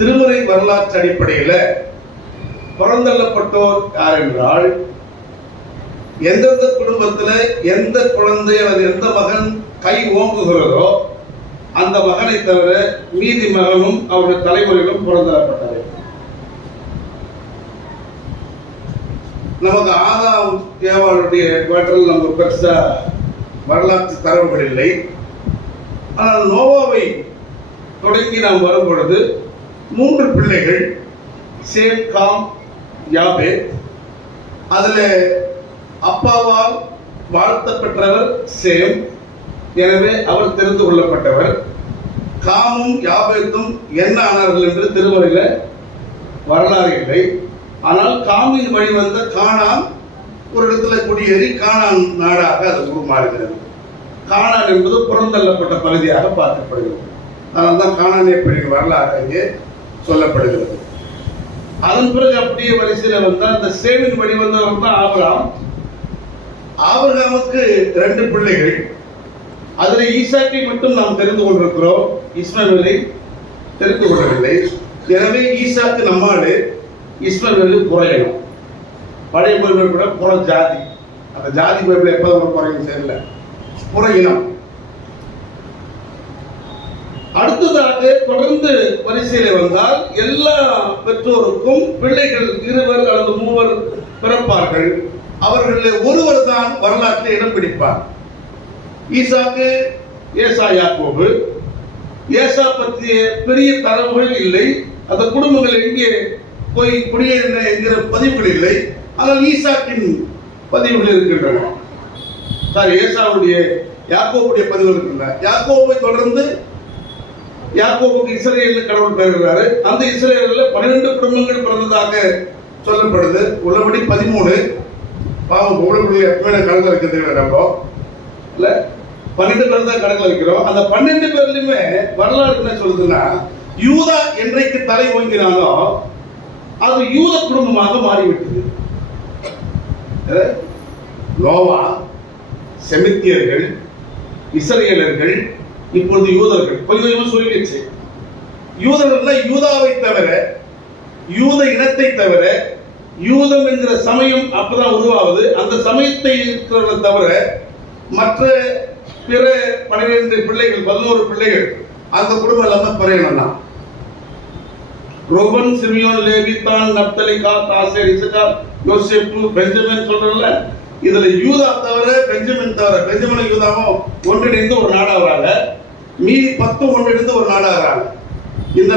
திருமுறை வரலாற்று அடிப்படையில் புறந்தள்ளப்பட்டோர் யார் என்றால், எந்தெந்த குடும்பத்தில் எந்த குழந்தை அல்லது எந்த மகன் கை ஓங்குகிறதோ அந்த மகனை தவிர மீதி மகனும் அவருடைய தலைமுறையிலும் புறந்தள்ளப்பட்டது. நமக்கு ஆதாம் ஏவாளுடைய வற்றில் நமக்கு பெருசா வரலாற்று தரவுகள் இல்லை. ஆனால் நோவாவை தொடங்கி நாம் வரும் பொழுது 3 பிள்ளைகள், சேம், காம், யாபேத். அதில் அப்பாவால் வாழ்த்த பெற்றவர் சேம், எனவே அவர் தெரிந்து கொள்ளப்பட்டவர். காமும் யாபேத்தும் என்ன ஆனார்கள் என்று திருமறையில் வரலாறு இல்லை. ஆனால் காமின் வழி வந்த கானான் ஒரு இடத்துல குடியேறி கானான் நாடாக அது உருமாறுகிறது. கானான் என்பது புறந்தள்ளப்பட்ட பகுதியாக பார்க்கப்படுகிறது. அதனால் தான் கானானிய பெண்ணின் வரலாறு அங்கே சொல்லப்படுகிறது. அதன் பிறகு அப்படியே வரிசையில் வந்தால் அந்த சேமின் வழி வந்தவர் தான் ஆபிரகாம். ஆபிரகாமுக்கு 2 பிள்ளைகள். அதில் ஈசாக்கை மட்டும் நாம் தெரிந்து கொண்டிருக்கிறோம், இஸ்மவேலை தெரிந்து கொள்ளவில்லை. எனவே ஈசாக்கு நம்மாடு, இஸ்மவேலு புறையினம். பழைய பைபிள் கூட புற ஜாதி, அந்த ஜாதி பைபிள் எப்போதும் குறையும் தெரியல, புற இனம். அடுத்ததாக தொடர்ந்து வரிசையில் வந்தால் எல்லா பெற்றோருக்கும் பிள்ளைகள் 2 அல்லது 3 பிறப்பார்கள். அவர்களில் ஒருவர் தான் வரலாற்றில் இடம் பிடிப்பார். ஈசாக்கு, ஏசா, யாக்கோபு. ஏசா பற்றிய பெரிய தரவுகள் இல்லை. அந்த குடும்பங்கள் எங்கே போய் குடியேறின என்கிற பதிவுகள் இல்லை. ஆனால் ஈசாக்கின் பதிவுகள் இருக்கின்றன. ஏசாவுடைய, யாக்கோபுடைய பதிவுகள் இருக்கின்றன. யாக்கோபை தொடர்ந்து யாக்கோபுக்கு இஸ்ரவேல் கடவுள் பெறுகிறாரு. அந்த இஸ்ரவேலில் 12 குடும்பங்கள் பிறந்ததாக சொல்லப்படுது. உள்ளபடி 13. பாவம் பொருளுக்குள்ள எப்பவுமே கணக்கில் வைக்கிறது நம்ம இல்ல, 12 பேர் தான் கணக்கில் வைக்கிறோம். அந்த 12 பேர்லயுமே வரலாறு என்ன சொல்லுதுன்னா, யூதா என்றைக்கு தலை ஓங்கினாலோ அது யூத குடும்பமாக மாறிவிட்டது. நோவா, செமித்தியர்கள், இஸ்ரவேலர்கள், இப்பொழுது யூதர்கள். கொஞ்சம் சொல்லிடுச்சு. யூதர்கள் யூதாவை தவிர, யூத இனத்தை தவிர, யூதம் என்கிற சமயம் அப்பதான் உருவாகுது. அந்த சமயத்தை இருக்கிறத தவிர மற்ற பிற 12 பிள்ளைகள், 11 பிள்ளைகள் அந்த குடும்பம் எல்லாமே பிறையினம் தான். ரூபன், சிமியோன், லேவி, தான், நப்தலி, காத், ஆசேர், இசக்கார், யோசேப்பு, பெஞ்சமின் சொல்றோம்ல. இதுல யூதா தவிர, பெஞ்சமின் தவிர, பெஞ்சமின் யூதாவும் ஒன்றிணைந்து ஒரு நாடாகிறாங்க. மீதி 10 ஒன்றிணைந்து ஒரு நாடாகிறாங்க. இந்த